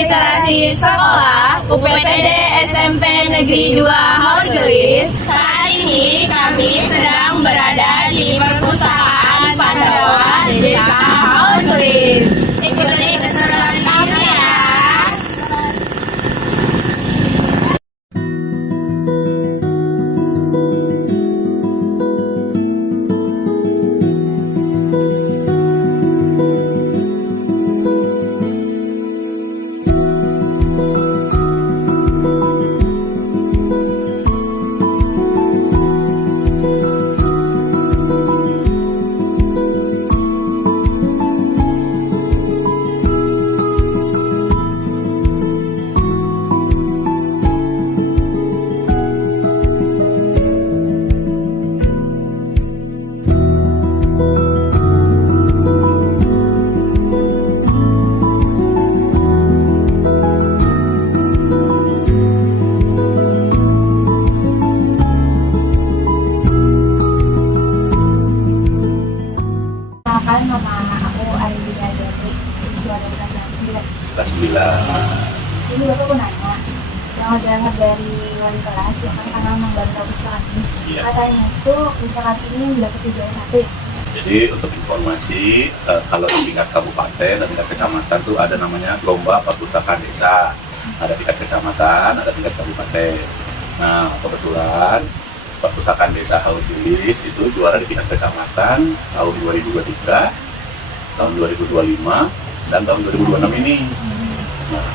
Literasi Sekolah UPTD SMP Negeri 2 Haurgelis. Saat ini kami sedang berada di perpustakaan Pandawa Desa Haurgelis. Ikuti keseruan kami ya. Kelas 9. Ini Bapak mau nanya, yang dengar dari wali kelas yang karena membantu perpustakaan ini, Iya. katanya itu perpustakaan ini mendapat juara 1 ya? Jadi untuk informasi, kalau di tingkat kabupaten dan tingkat kecamatan tuh ada namanya lomba perpustakaan desa. Ada tingkat kecamatan, ada tingkat kabupaten. Nah, kebetulan perpustakaan desa Haurgelis itu juara di tingkat kecamatan tahun 2023, tahun 2025, dan tahun 2026 ini. Nah,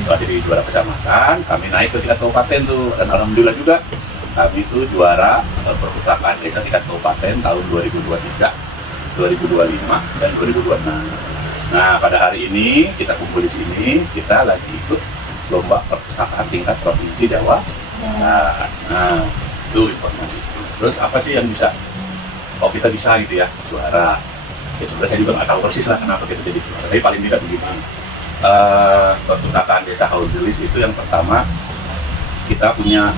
setelah jadi juara kecamatan, kami naik ke tingkat kabupaten tuh, dan alhamdulillah juga kami itu juara perpustakaan desa tingkat kabupaten tahun 2023, 2025, dan 2026. Nah, pada hari ini kita kumpul di sini, kita lagi ikut lomba perpustakaan tingkat provinsi Jawa. Nah, itu informasi. Terus apa sih yang bisa? Oh, kita bisa gitu ya, juara. Ya sebenarnya saya juga nggak tahu persis lah kenapa kita jadi juara. Tapi paling tidak begini. Perpustakaan desa Haurgelis itu yang pertama kita punya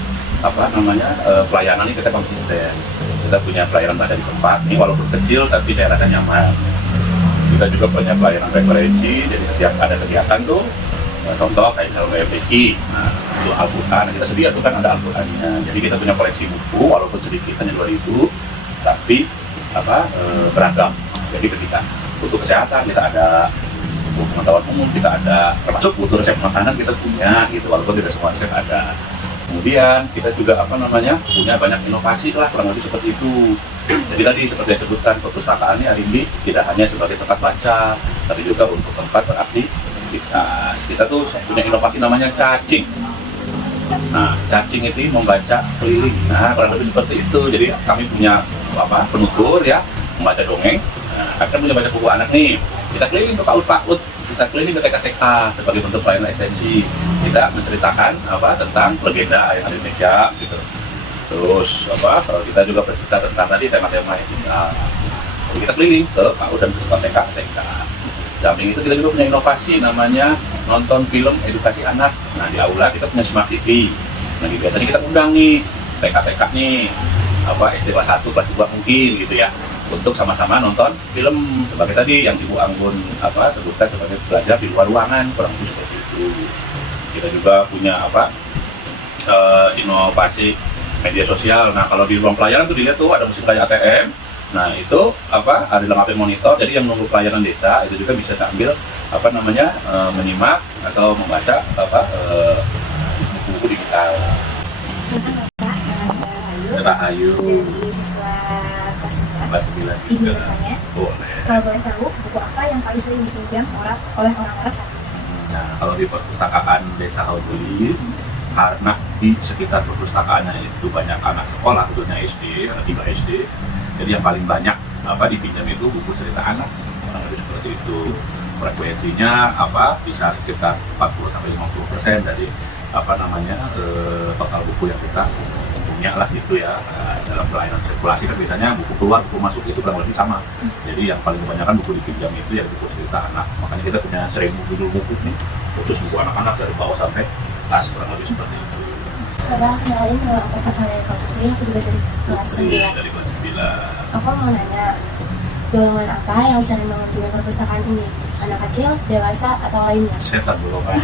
pelayanan ini kita konsisten. Kita punya pelayanan ada di tempat ini walaupun kecil tapi saya rasa nyaman. Kita juga punya pelayanan referensi, jadi setiap ada kegiatan tuh contoh kayak misalnya FPQ, nah itu Al-Quran kita sedia tuh kan ada Al-Qurannya. Jadi kita punya koleksi buku walaupun sedikit hanya 2.000 tapi beragam. Jadi ketika untuk kesehatan kita ada, untuk pengetahuan umum kita ada, termasuk butuh resep makanan kita punya gitu walaupun tidak semua resep ada. Kemudian kita juga punya banyak inovasi lah kurang lebih seperti itu. Jadi tadi seperti yang disebutkan perpustakaan ini hari ini tidak hanya sebagai tempat baca tapi juga untuk tempat beraktivitas. Kita tuh punya inovasi namanya cacing. Nah, cacing itu membaca keliling. Nah, kurang lebih seperti itu. Jadi kami punya penutur ya membaca dongeng. Nah, kita punya banyak buku anak nih. Kita keliling ke PAUD, kita keliling ke TK-TK sebagai bentuk pelayanan esensi. Kita menceritakan tentang legenda yang ada di Indonesia gitu. Terus kalau kita juga bercerita tentang tadi tema-tema yang kita keliling ke PAUD dan ke TK-TK. Samping itu kita juga punya inovasi namanya nonton film edukasi anak. Nah, di aula kita punya Smart TV. Nah, biasanya kita undang nih TK-TK nih SD kelas 1, kelas 2 mungkin gitu ya, untuk sama-sama nonton film sebagai tadi yang Ibu Anggun sebutkan sebagai belajar di luar ruangan, kurang lebih seperti itu. Kita juga punya inovasi media sosial. Nah, kalau di ruang pelayanan tuh dilihat tuh ada mesin kayak ATM. Nah, itu ada dilengkapi monitor, jadi yang menunggu pelayanan desa itu juga bisa sambil menyimak atau membaca buku-buku digital. Rahayu Dari siswa kelas 9. Izin bertanya, kalau boleh tahu buku apa yang paling sering dipinjam oleh orang-orang saat ini? Nah, kalau di perpustakaan desa Haurgelis, karena di sekitar perpustakaannya itu banyak anak sekolah, khususnya SD, ada 3 SD, jadi yang paling banyak dipinjam itu buku cerita anak, kurang lebih seperti itu. Frekuensinya bisa sekitar 40-50% dari total buku yang kita punya lah gitu ya. Dalam pelayanan sirkulasi kan biasanya buku keluar, buku masuk itu kurang lebih sama. Jadi yang paling kebanyakan buku dipinjam itu ya buku cerita anak. Makanya kita punya 1000 judul buku nih, khusus buku anak-anak dari bawah sampai atas, kurang lebih seperti itu. Padahal kenalin kalau aku pernah dari Kak Putri, aku juga dari kelas 9. Dari kelas 9. Aku mau nanya, Golongan apa yang sering mengunjungi perpustakaan ini? Anak kecil, dewasa, atau lainnya? Setan golongan.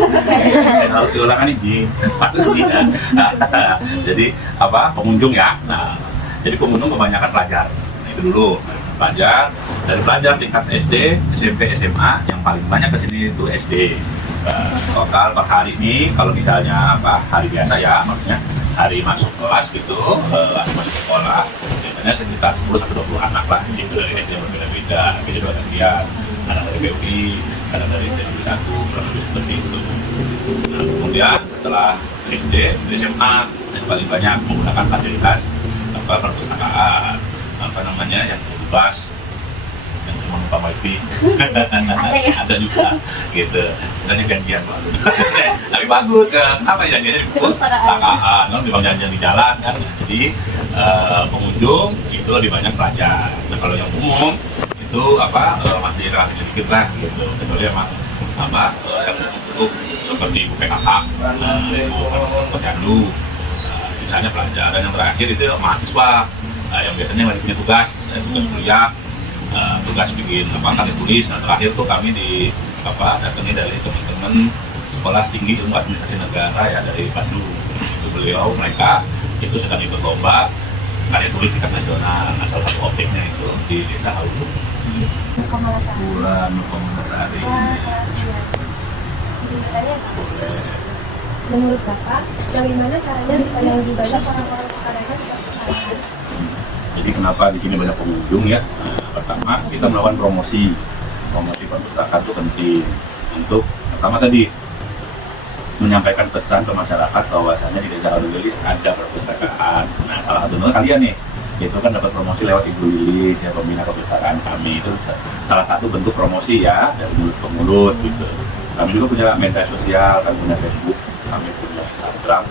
Harus diulangan nih, manusia. Jadi apa pengunjung ya? Nah, jadi pengunjung kebanyakan pelajar. Nah, itu dulu pelajar. Dari pelajar tingkat SD, SMP, SMA yang paling banyak ke sini itu SD. Total per hari ini kalau misalnya apa hari biasa ya, maksudnya hari masuk kelas gitu, masuk sekolah, biasanya sekitar 10 sampai 20 anak lah, gitu dari SD yang berbeda-beda, beda dua bagian, ada dari BUI, ada dari TNI 1, kurang lebih seperti itu. Nah, kemudian setelah SD, SMA yang paling banyak menggunakan fasilitas apa perpustakaan, apa namanya yang bebas, yang cuma numpang wifi, ada juga, gitu. Dan yang janjian baru, tapi bagus kan? Apa janjiannya di perpustakaan, kan memang janjian di jalan kan? Jadi pengunjung itu lebih banyak pelajar. Nah kalau yang umum itu apa masih relatif sedikit lah, gitu. Kecuali emang apa yang untuk seperti PKK, posyandu, misalnya pelajar. Dan yang terakhir itu mahasiswa yang biasanya lagi punya tugas kuliah. Tugas bikin apa karya tulis. Nah terakhir tuh kami di apa datangi dari teman-teman sekolah tinggi ilmu administrasi negara ya dari Bandung. Itu mereka itu sedang ikut lomba karya tulis tingkat nasional. Nah salah satu objeknya itu di Desa Haulu. Bulan Komunisari. Menurut Bapak, bagaimana caranya supaya lebih banyak orang-orang Sukarela perpustakaan? Jadi kenapa di sini banyak pengunjung ya? Pertama kita melakukan promosi perpustakaan itu penting untuk pertama tadi menyampaikan pesan ke masyarakat bahwasannya di Desa Haulu Gelis ada perpustakaan. Nah salah satunya kalian nih itu kan dapat promosi lewat Ibu Lilis ya, pembina perpustakaan kami, itu salah satu bentuk promosi ya dari mulut ke mulut gitu. Kami juga punya media sosial, kami punya Facebook, kami punya Instagram,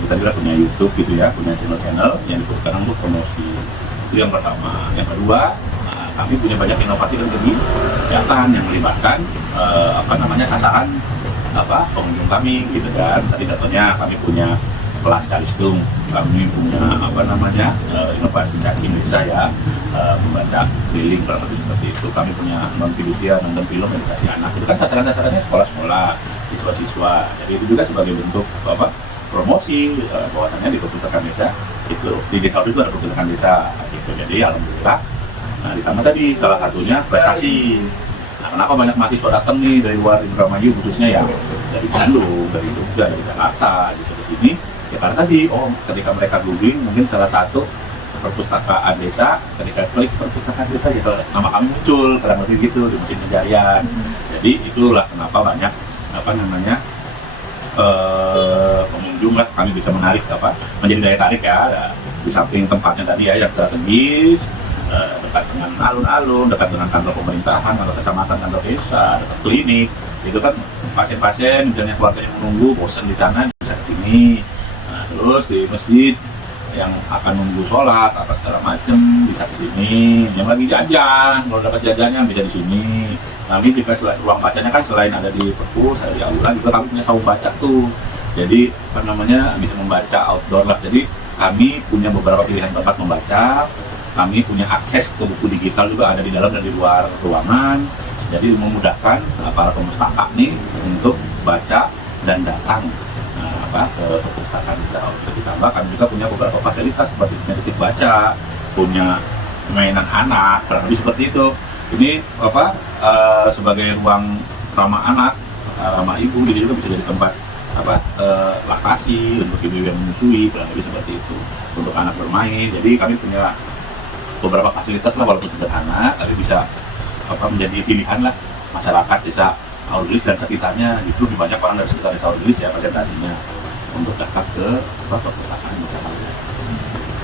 kita juga punya YouTube gitu ya, punya channel-channel yang diperuntukkan untuk promosi. Itu yang pertama. Yang kedua, kami punya banyak inovasi dan kegiatan yang melibatkan apa namanya sasaran apa pengunjung kami gitu kan. Tadi contohnya kami punya kelas Calistung, kami punya apa namanya inovasi cacing desa ya, membaca keliling kurang lebih seperti itu. Kami punya non fidusia nonton film edukasi anak, itu kan sasarannya sekolah-sekolah, siswa-siswa. Jadi itu juga sebagai bentuk apa promosi bahwasannya di perpustakaan desa itu di desa itu ada perpustakaan desa gitu. Jadi alhamdulillah. Nah ditambah tadi salah satunya prestasi. Nah kenapa banyak mahasiswa datang nih dari luar Indramayu khususnya ya dari Bandung, dari Jogja, dari Jakarta gitu ke sini. Ya karena tadi, ketika mereka googling mungkin salah satu perpustakaan desa, ketika klik perpustakaan desa gitu, nama kami muncul, kadang lebih gitu di mesin pencarian. Jadi itulah kenapa banyak apa namanya pengunjung lah, kami bisa menarik apa menjadi daya tarik ya. Di samping tempatnya tadi ya yang strategis, dekat dengan alun-alun, dekat dengan kantor pemerintahan, kantor kecamatan, kantor desa, dekat klinik. Itu kan pasien-pasien misalnya keluarganya menunggu, bosan di sana bisa ke sini. Nah, terus di masjid yang akan nunggu sholat apa segala macem bisa ke sini. Yang lagi jajan, kalau dapat jajannya bisa di sini. Kami juga ruang bacanya kan selain ada di perpus, ada di aula juga kami punya saung baca tuh. Jadi apa namanya bisa membaca outdoor lah. Jadi kami punya beberapa pilihan tempat membaca. Kami punya akses ke buku digital juga ada di dalam dan di luar ruangan. Jadi memudahkan para pemustaka nih untuk baca dan datang ke perpustakaan kita. Ditambah kami juga punya beberapa fasilitas seperti punya titik baca, punya mainan anak, kurang lebih seperti itu. Ini apa sebagai ruang ramah anak, ramah ibu, jadi juga bisa jadi tempat apa laktasi untuk ibu yang menyusui, kurang lebih seperti itu. Untuk anak bermain, jadi kami punya beberapa fasilitas lah walaupun sederhana, tapi bisa apa menjadi pilihan lah masyarakat desa Haulu Gelis dan sekitarnya. Itu lebih banyak orang dari sekitar desa Haulu Gelis ya presentasinya untuk datang ke perpustakaan desa Haulu Gelis.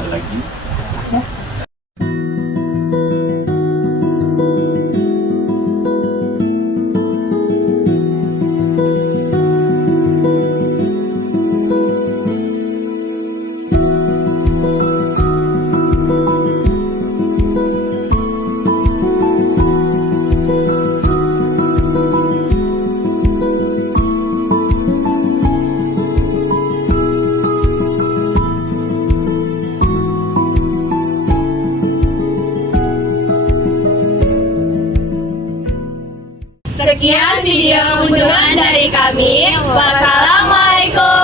Ada lagi? Sekian video kunjungan dari kami. Wassalamualaikum.